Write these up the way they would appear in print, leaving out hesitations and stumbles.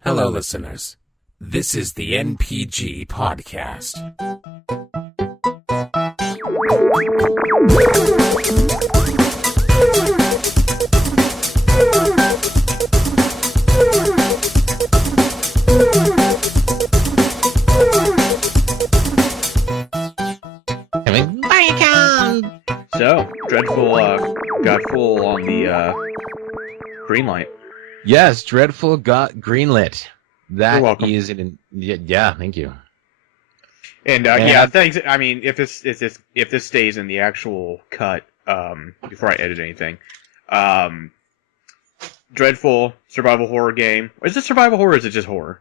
Hello, listeners. This is the NPG Podcast. So, Dreadful got full on the green light. Yes, Dreadful got greenlit. That You're welcome. is yeah, thank you. And yeah, thanks. I mean, if this stays in the actual cut, before I edit anything, Dreadful survival horror game. Is it survival horror or is it just horror?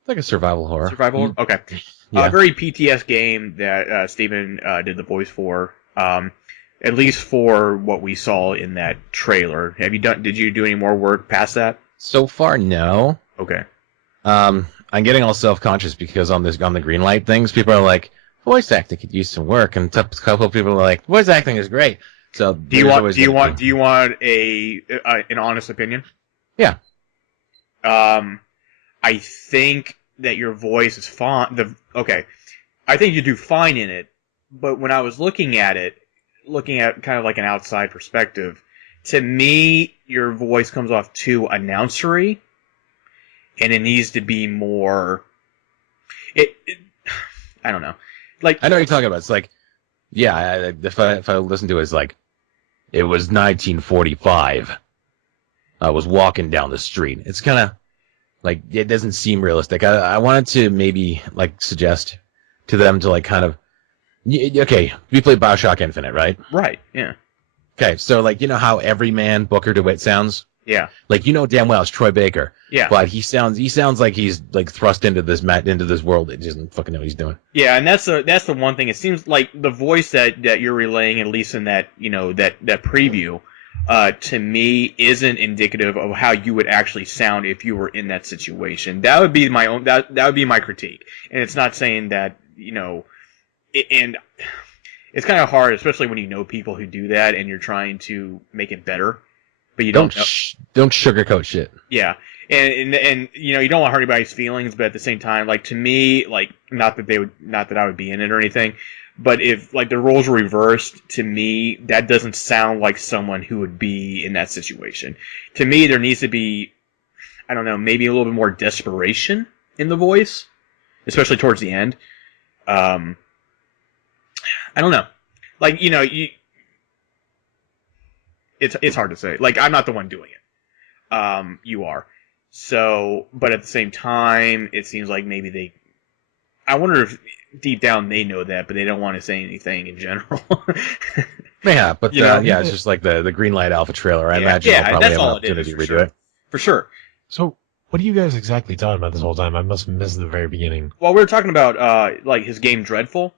It's like a survival horror. Survival horror? Okay. Yeah. Very PTS game that Steven did the voice for. At least for what we saw in that trailer. Did you do any more work past that? So far, no. Okay. I'm getting all self-conscious because on the green light things, people are like, voice acting could use some work, and a couple of people are like, voice acting is great. So do you want an honest opinion? Yeah. I think that your voice is fine. I think you do fine in it, but when I was looking at kind of like an outside perspective, to me, your voice comes off too announcery, and it needs to be more. I don't know. Like, I know what you're talking about. It's like, yeah, if I listen to it, it's like, it was 1945. I was walking down the street. It's kind of like, it doesn't seem realistic. I wanted to maybe like suggest to them to like kind of, okay, we played BioShock Infinite, right? Right, yeah. Okay, so like, you know how everyman Booker DeWitt sounds? Yeah. Like, you know damn well it's Troy Baker. Yeah. But he sounds like he's like thrust into this world that doesn't fucking know what he's doing. Yeah, and that's the one thing. It seems like the voice that you're relaying, at least in that, that preview, to me isn't indicative of how you would actually sound if you were in that situation. That would be my own that would be my critique. And it's not saying that, and it's kind of hard, especially when you know people who do that and you're trying to make it better, but you don't sugarcoat shit. Yeah. And you don't want to hurt anybody's feelings, but at the same time, like, to me, like, not that I would be in it or anything, but if like the roles were reversed, to me that doesn't sound like someone who would be in that situation. To me, there needs to be, I don't know, maybe a little bit more desperation in the voice, especially towards the end. I don't know. Like, it's hard to say. Like, I'm not the one doing it. You are. So, but at the same time, it seems like maybe I wonder if deep down they know that, but they don't want to say anything in general. Yeah, but it's just like the Greenlight Alpha trailer. I imagine they'll probably have an opportunity to redo it. For sure. So, what are you guys exactly talking about this whole time? I must have missed the very beginning. Well, we were talking about like his game Dreadful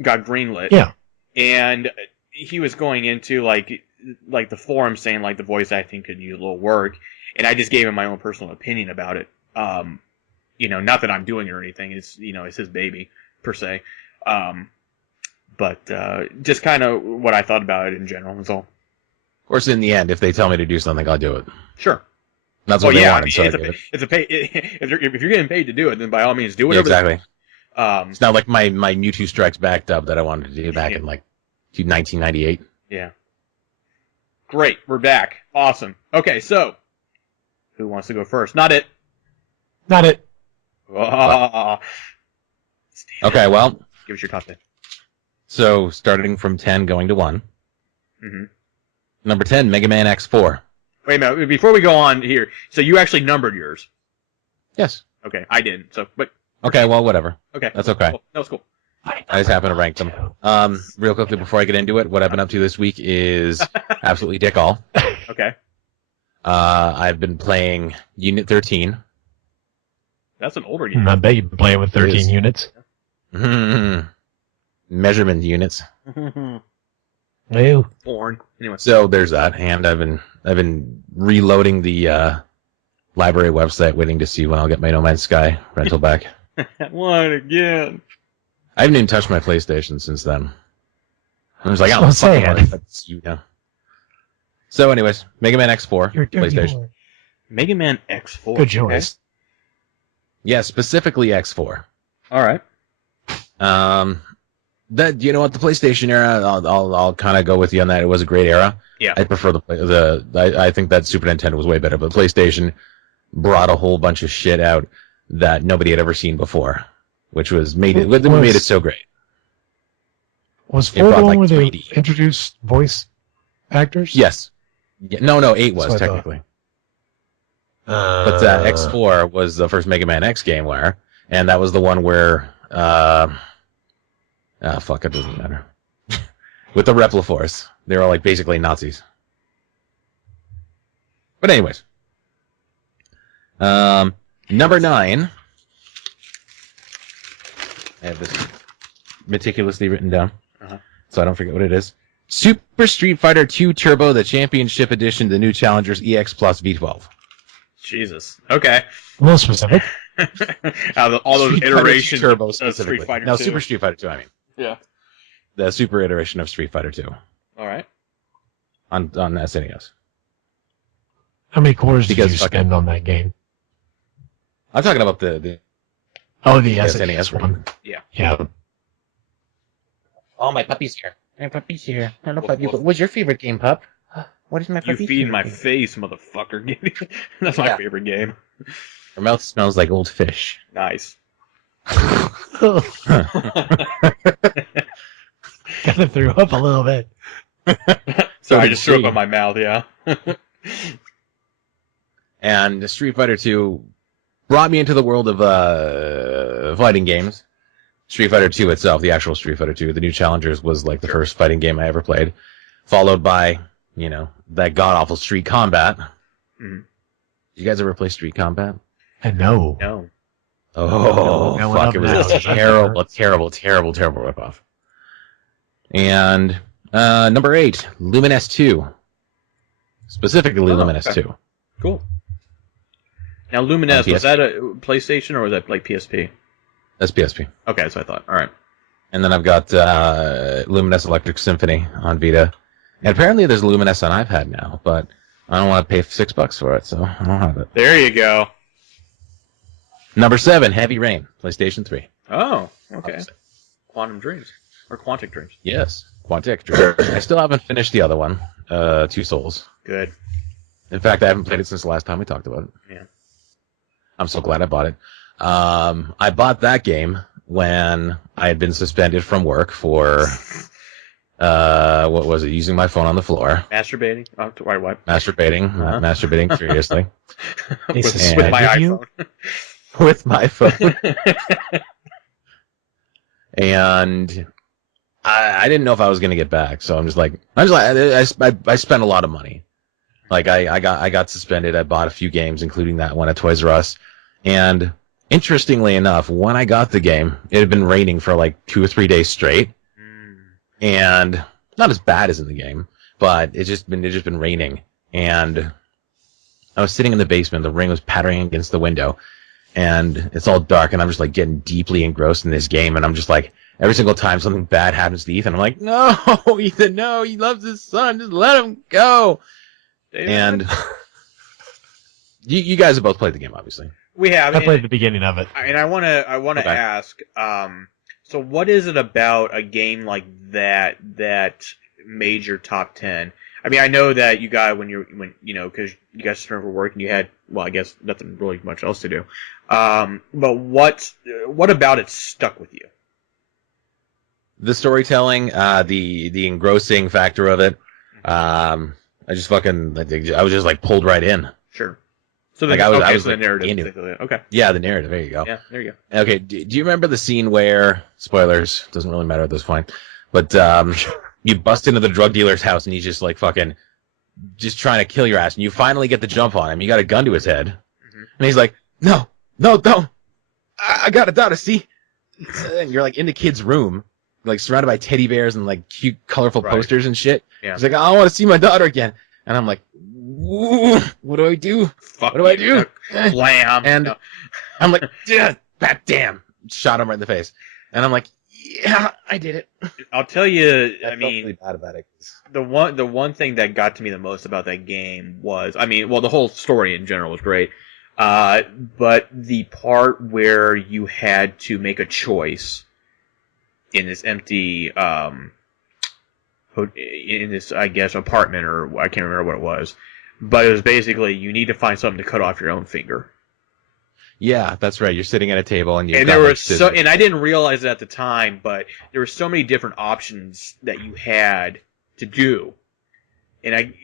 got greenlit. Yeah. And he was going into like the forum saying like the voice acting could use a little work, and I just gave him my own personal opinion about it. Not that I'm doing it or anything. It's it's his baby per se. But just kind of what I thought about it in general. That's all. Of course, in the end, if they tell me to do something, I'll do it. Sure. That's what they want. If you're getting paid to do it, then by all means do it. Yeah, exactly. It's not like my Mewtwo Strikes Back dub that I wanted to do back in like 1998. Yeah. Great, we're back. Awesome. Okay, so who wants to go first? Not it. Not it. Okay, well, give us your top 10. So starting from 10, going to 1. Mm-hmm. Number 10, Mega Man X4. Wait a minute. Before we go on here, so you actually numbered yours? Yes. Okay, I didn't. So, but okay, well, whatever. Okay, that's okay. Cool. That was cool. I just happen to rank them. Real quickly before I get into it, what I've been up to this week is absolutely dick all. Okay. I've been playing Unit 13. That's an older game. I bet you've been playing with 13 units. Measurement units. Ew. Porn. Anyway. So there's that, and I've been reloading the library website, waiting to see when I'll get my No Man's Sky rental back. What again? I haven't even touched my PlayStation since then. I was like, I'm So anyways, Mega Man X4, PlayStation. Mega Man X4. Good choice. Yeah, specifically X4. All right. That you know what, the PlayStation era, I'll kind of go with you on that. It was a great era. Yeah. I prefer I think that Super Nintendo was way better, but PlayStation brought a whole bunch of shit out that nobody had ever seen before, which made it so great. Was It 4 brought, the one like, where they 3D. introduced voice actors? Yes. Yeah, no, 8 was That's what I thought. technically. But X4 was the first Mega Man X game and that was the one where fuck, it doesn't matter. With the Repliforce. They were all like basically Nazis. But anyways. Number 9. I have this meticulously written down, so I don't forget what it is. Super Street Fighter 2 Turbo, the Championship Edition, the new Challengers EX Plus V12. Jesus. Okay. A little specific. Out of all those Street Fighter iterations Turbo of specifically. Street Fighter No, 2. Super Street Fighter 2, I mean. Yeah. The Super iteration of Street Fighter 2 All right. on SNES. How many quarters did Because you fucking- spend on that game? I'm talking about the Oh, the SNES SNES one. Yeah. Yeah. Oh, my puppy's here. My puppy's here. Hello, Woof, puppy. woof. What's your favorite game, pup? What is my You puppy? feed my face, motherfucker. That's my Yeah. favorite game. Her mouth smells like old fish. Nice. Kind of threw up a little bit. So I did just threw she. up on my mouth, yeah. And Street Fighter 2 brought me into the world of fighting games. Street Fighter 2 itself, the actual Street Fighter 2, the new Challengers was like the first fighting game I ever played, followed by, that god-awful Street Combat. Mhm. You guys ever play Street Combat? And no. No. Oh, No, fuck, it was no, a no. terrible ripoff. And number 8, Lumines 2. Specifically Lumines okay. 2. Cool. Now, Lumines, On was that a PlayStation or was that like PSP? That's PSP. Okay, that's what I thought. All right. And then I've got Lumines Electric Symphony on Vita. And apparently there's Lumines on iPad now, but I don't want to pay $6 for it, so I don't have it. There you go. Number 7, Heavy Rain, PlayStation 3. Oh, okay. Obviously. Quantum Dreams. Or Quantic Dreams. Yes, Quantic Dream. I still haven't finished the other one, Two Souls. Good. In fact, I haven't played it since the last time we talked about it. Yeah. I'm so glad I bought it. I bought that game when I had been suspended from work for, what was it, using my phone on the floor. Masturbating? Oh, what? Masturbating, masturbating furiously. They with suspended my you? iPhone. With my phone. And I didn't know if I was going to get back, so I spent a lot of money. Like I got suspended. I bought a few games, including that one at Toys R Us. And interestingly enough, when I got the game, it had been raining for like 2 or 3 days straight, and not as bad as in the game, but it just been raining. And I was sitting in the basement. The rain was pattering against the window, and it's all dark. And I'm just like getting deeply engrossed in this game. And I'm just like, every single time something bad happens to Ethan, I'm like, no, Ethan, no, he loves his son. Just let him go. And you guys have both played the game, obviously. we have. I played the beginning of it. And I want to Okay. ask. So what is it about a game like that made your top 10? I mean, I know that you got when because you guys started for work and you had, well, I guess nothing really much else to do. But what about it stuck with you? The storytelling, the engrossing factor of it. I was just like pulled right in. Sure. So Like, the, I was okay, like, so the narrative. into it. Basically. Okay. Yeah, the narrative. There you go. Yeah. There you go. Okay, do you remember the scene where, spoilers, doesn't really matter at this point, but you bust into the drug dealer's house and he's just like fucking, just trying to kill your ass, and you finally get the jump on him. You got a gun to his head, and he's like, no, don't, I got a daughter, see? And you're like in the kid's room, like surrounded by teddy bears and like cute, colorful Right. posters and shit. Yeah. He's like, I want to see my daughter again, and I'm like, ooh, what do I do? Fuck What do I you. do? Slam. And No. I'm like, yeah, damn. Shot him right in the face. And I'm like, Yeah, I did it. I'll tell you. I felt really bad about it. The one thing that got to me the most about that game was, the whole story in general was great, but the part where you had to make a choice in this empty, in this, I guess, apartment, or I can't remember what it was, but it was basically you need to find something to cut off your own finger. Yeah, that's right. You're sitting at a table and there was and I didn't realize it at the time, but there were so many different options that you had to do, and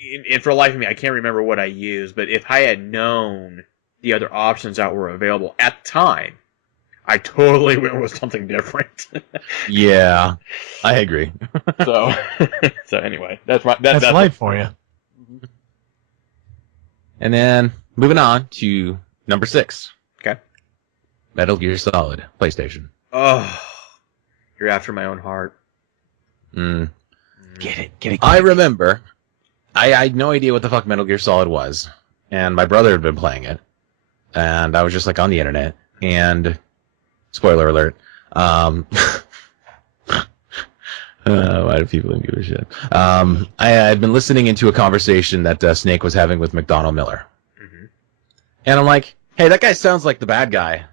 for the life of me, I can't remember what I used. But if I had known the other options that were available at the time, I totally went with something different. Yeah, I agree. so anyway, that's life for you. And then moving on to number 6. Okay. Metal Gear Solid, PlayStation. Oh, you're after my own heart. Mm. Get it. I remember, I had no idea what the fuck Metal Gear Solid was, and my brother had been playing it, and I was just like on the internet, and spoiler alert, why do people give a shit? I had been listening into a conversation that Snake was having with McDonald Miller, and I'm like, hey, that guy sounds like the bad guy.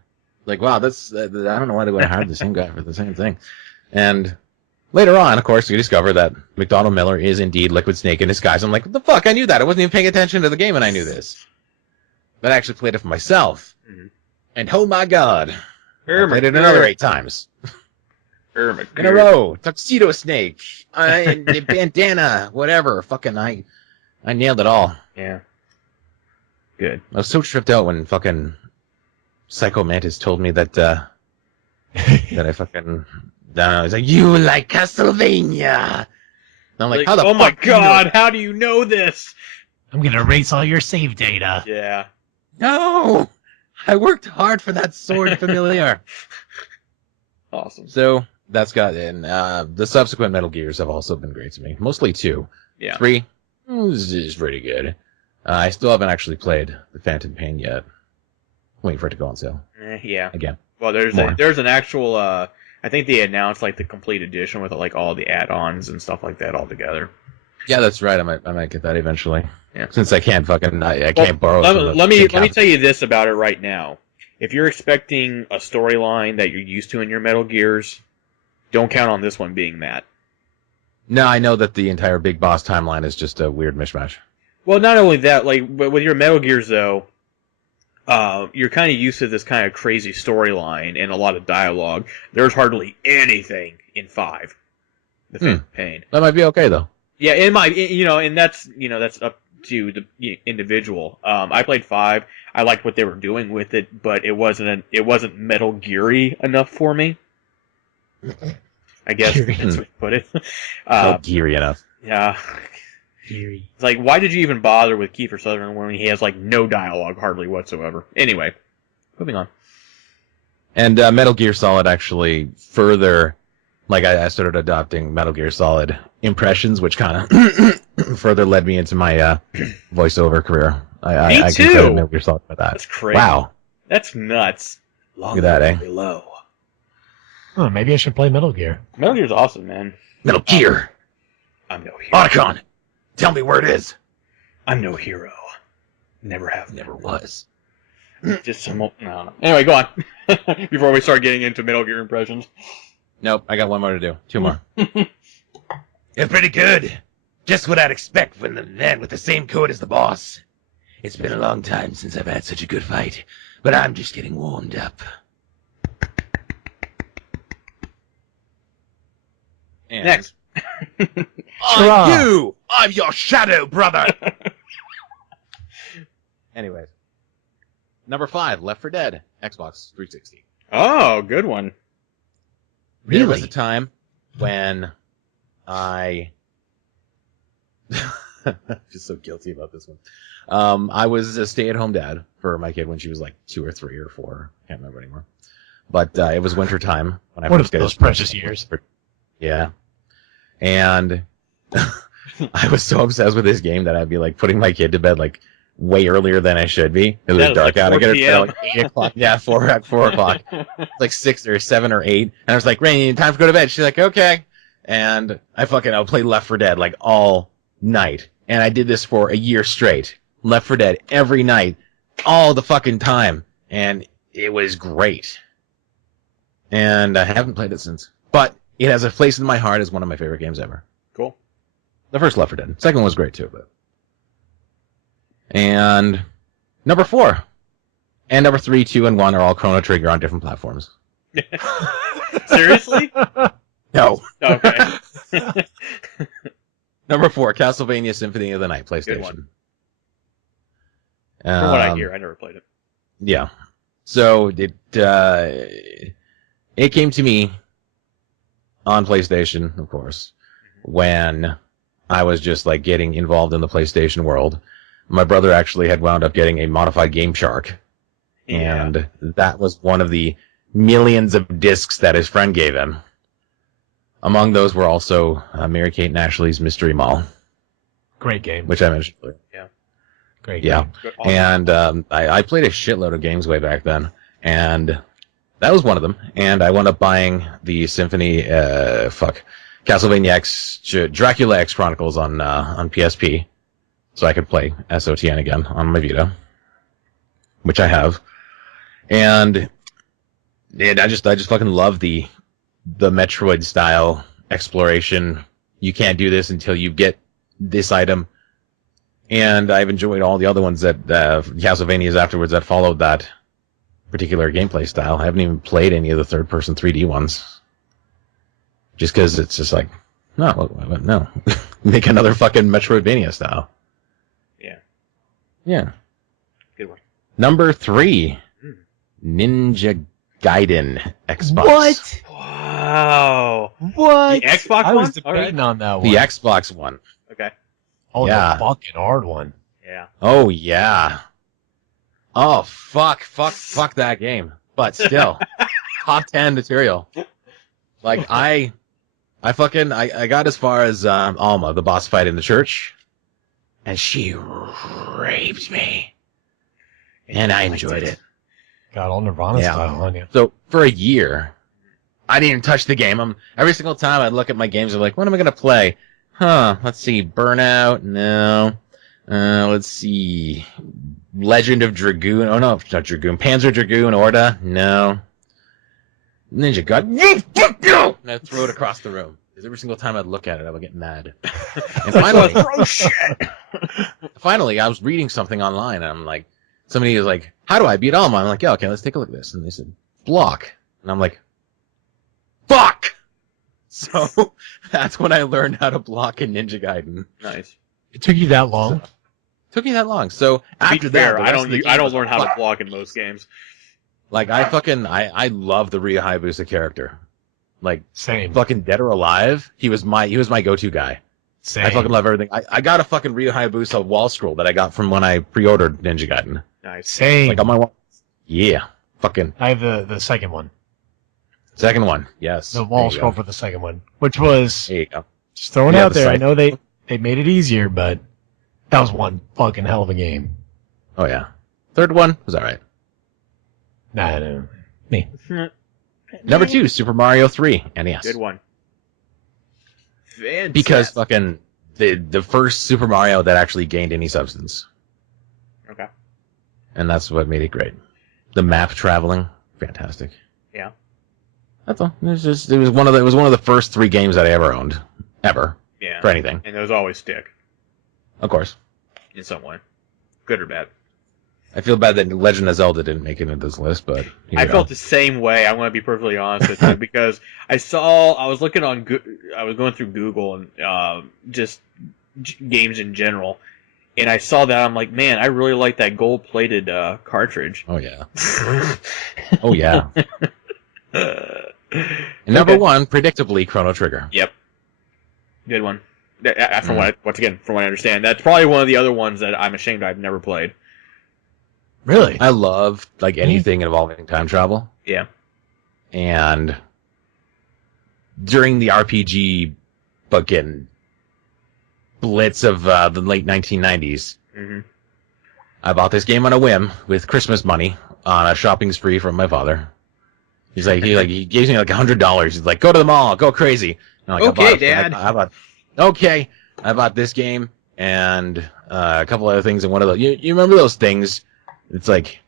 Like, wow, that's I don't know why they would have hired the same guy for the same thing. And later on, of course, we discover that McDonald Miller is indeed Liquid Snake in disguise. I'm like, what the fuck? I knew that. I wasn't even paying attention to the game, and I knew this. But I actually played it for myself. And oh my god, I played it another 8 times. In a row. Tuxedo Snake. Bandana. Whatever. Fucking, I nailed it all. Yeah. Good. I was so tripped out when fucking Psycho Mantis told me that, that I fucking, I don't know, he's like, you like Castlevania! And I'm like, how the oh fuck my do you know god, that? how do you know this? I'm gonna erase all your save data. Yeah. No! I worked hard for that sword familiar. Awesome. So, that's got it. And the subsequent Metal Gears have also been great to me. Mostly 2. Yeah. 3 is pretty good. I still haven't actually played the Phantom Pain yet. Waiting for it to go on sale. Yeah. Again. Well, there's an actual, I think they announced like the complete edition with like all the add-ons and stuff like that all together. Yeah, that's right. I might get that eventually. Yeah. Since I can't fucking I can't borrow. Let me tell you this about it right now. If you're expecting a storyline that you're used to in your Metal Gears, don't count on this one being that. No, I know that the entire Big Boss timeline is just a weird mishmash. Well, not only that, but with your Metal Gears though, you're kind of used to this kind of crazy storyline and a lot of dialogue. There's hardly anything in 5. The Phantom Pain. That might be okay though. Yeah, it might. And that's up to the individual. I played 5. I liked what they were doing with it, but it wasn't Metal Gear-y enough for me. I guess that's what you put it. Not geary enough. Yeah. It's like, why did you even bother with Kiefer Sutherland when he has like no dialogue hardly whatsoever? Anyway, moving on. And Metal Gear Solid actually further, like I started adopting Metal Gear Solid impressions, which kind of further led me into my voiceover career. I too. can credit Metal Gear Solid for that. That's crazy. Wow. That's nuts. Look at that, eh? Below. Oh, maybe I should play Metal Gear. Metal Gear's awesome, man. Metal Gear. I'm no hero. Otacon, tell me where it is. I'm no hero. Never have. Never was. Just some. No. Anyway, go on. Before we start getting into Metal Gear impressions. Nope, I got one more to do. 2 more. It's pretty good. Just what I'd expect from the man with the same code as the boss. It's been a long time since I've had such a good fight, but I'm just getting warmed up. And Next. I'm you! I'm your shadow, brother! Anyways. Number 5, Left 4 Dead, Xbox 360. Oh, good one. There was a time when I... I'm just so guilty about this one. I was a stay-at-home dad for my kid when she was like 2 or 3 or 4. Can't remember anymore. But it was winter time when I One first of got those precious years. Yeah. And I was so obsessed with this game that I'd be like putting my kid to bed like way earlier than I should be. It was That was dark like out. I 4 get it p.m. at like 8 o'clock. Yeah, 4 o'clock. It's like 6 or 7 or 8. And I was like, Rainy, time to go to bed. She's like, okay. And I played Left 4 Dead like all night. And I did this for a year straight. Left 4 Dead every night, all the fucking time. And it was great. And I haven't played it since. But it has a place in my heart as one of my favorite games ever. Cool. The first Left 4 Dead. Second one was great too, but. And number 4. And number 3, 2, and 1 are all Chrono Trigger on different platforms. Seriously? No. Okay. Number 4, Castlevania Symphony of the Night, PlayStation. Good one. From what I hear, I never played it. Yeah. So it came to me on PlayStation, of course, when I was just like getting involved in the PlayStation world. My brother actually had wound up getting a modified Game Shark, and that was one of the millions of discs that his friend gave him. Among those were also Mary Kate and Ashley's Mystery Mall, Great game. which I mentioned earlier. Great Yeah. game. Good. Awesome. And I played a shitload of games way back then, and that was one of them. And I wound up buying the Castlevania X, Dracula X Chronicles on PSP, so I could play SOTN again on my Vita, which I have. And I just fucking love the Metroid style exploration. You can't do this until you get this item. And I've enjoyed all the other ones that Castlevanias afterwards that followed that particular gameplay style. I haven't even played any of the third-person 3D ones, just because it's just like, no, make another fucking Metroidvania style. Yeah. Good one. Number 3, Ninja Gaiden Xbox. What? Wow. What? The Xbox I one? was debating on that one. The Xbox one. Okay. Oh, Yeah. the fucking hard one. Yeah. Oh yeah. Oh fuck that game. But still, top 10 material. Like I got as far as Alma, the boss fight in the church, and she raped me, and I enjoyed it. Got all Nirvana Yeah. style on you. So for a year, I didn't even touch the game. Every single time I'd look at my games, I'm like, what am I gonna play? Let's see, Burnout, no. Let's see, Legend of Dragoon. Oh no, it's not Dragoon. Panzer Dragoon Orta, no. Ninja Gaiden, fuck you! And I'd throw it across the room. Because every single time I'd look at it, I would get mad. And finally, I was reading something online, and I'm like, somebody was like, how do I beat Alma? I'm like, yeah, okay, let's take a look at this. And they said, block. And I'm like, fuck! So that's when I learned how to block in Ninja Gaiden. Nice. It took you that long? Took me that long. So To after be fair, that, the I rest of the don't game I don't was learn how to fuck. block in most games. Like I love the Ryu Hayabusa character. Like Same. fucking Dead or Alive, he was my go-to guy. Same. I fucking love everything. I got a fucking Ryu Hayabusa wall scroll that I got from when I pre-ordered Ninja Gaiden. Nice. Same. Like on my wall. Yeah. Fucking I have the second one. second one. Yes. The wall There you scroll go. for the second one. Which was, There you go. just throwing Yeah, out the there, I side- know they made it easier, but that was one fucking hell of a game. Oh yeah. Third one was alright. Nah, no. Me. Number 2, Super Mario 3 NES. Good one. Fantastic. Because fucking the first Super Mario that actually gained any substance. Okay. And that's what made it great. The map traveling, fantastic. Yeah. That's all. It was one of the first 3 games that I ever owned. Ever. Yeah. For anything. And those always stick Of course. in some way, good or bad. I feel bad that Legend of Zelda didn't make it into this list, but here I we go. felt the same way. I'm going to be perfectly honest with you because I was looking on, I was going through Google and just games in general, and I saw that. I'm like, man, I really like that gold-plated cartridge. Oh yeah. Oh yeah. And And number 1, predictably, Chrono Trigger. Yep. Good one. From what I understand, that's probably one of the other ones that I'm ashamed I've never played. Really? I love like anything involving time travel. Yeah. And during the RPG fucking blitz of the late 1990s, Mm-hmm. I bought this game on a whim with Christmas money on a shopping spree from my father. He gives me like $100. He's like, go to the mall, go crazy. And I'm like, Okay, Dad. I bought this game and a couple other things, and one of those. You remember those things? It's like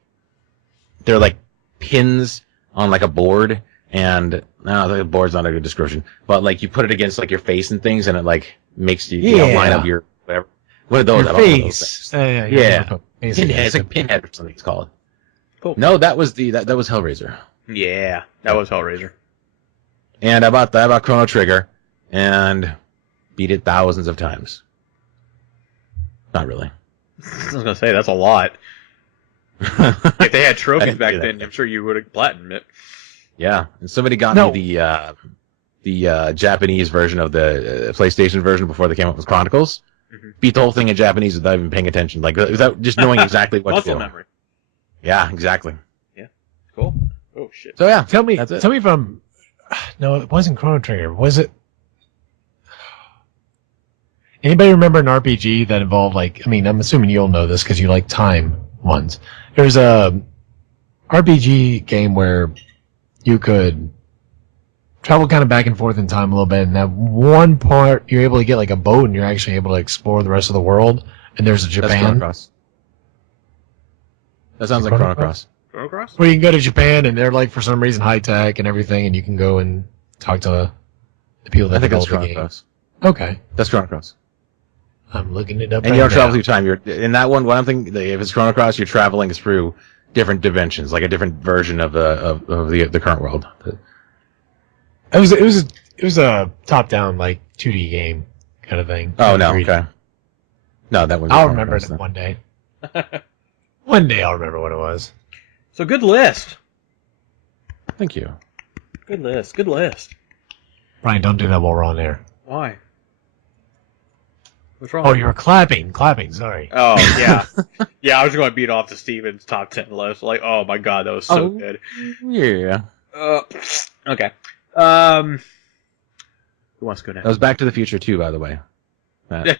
they're like pins on like a board, and no, the board's not a good description, but like you put it against like your face and things, and it like makes you, line up your whatever. What are those? Your I don't know those face. things. Yeah. Pinhead. It's like Pinhead or something. It's called. Cool. No, that was that was Hellraiser. Yeah, that was Hellraiser. And I bought Chrono Trigger, and beat it thousands of times. Not really. I was gonna say that's a lot. If they had trophies back do that. then, I'm sure you would have platinumed it. Yeah, and somebody got me the Japanese version of the PlayStation version before they came out with Chronicles. Mm-hmm. Beat the whole thing in Japanese without even paying attention, like without just knowing exactly what to Muscle do. memory. Yeah, exactly. Cool. Oh shit. So yeah, Tell me that's it. if I'm. No, it wasn't Chrono Trigger. Was it? Anybody remember an RPG that involved I'm assuming you'll know this because you like time ones. There's a RPG game where you could travel kind of back and forth in time a little bit, and that one part you're able to get like a boat and you're actually able to explore the rest of the world. And there's a That's Japan. Chrono Cross. That sounds like Chrono Chrono Cross? Cross. Chrono Cross? Where you can go to Japan and they're like for some reason high tech and everything, and you can go and talk to the people that I think that's developed the Chrono game. Cross. Okay, That's Chrono Cross. I'm looking it up. And right you don't travel now. through time. You're in that one thing. If it's Chrono Cross, you're traveling through different dimensions, like a different version of the current world. It was a top down like 2D game kind of thing. Oh no, 3D. okay. No, that was. I'll remember it one day. One day I'll remember what it was. So good list. Thank you. Good list. Good list. Brian, don't do that while we're on air. Why? What's wrong? Oh, you were clapping. Sorry. Oh yeah, yeah. I was going to beat off to Steven's top 10 list. Like, oh my god, that was so Oh. good. Yeah. Okay. Who wants to go That next? was Back to the Future too, by the way. Matt.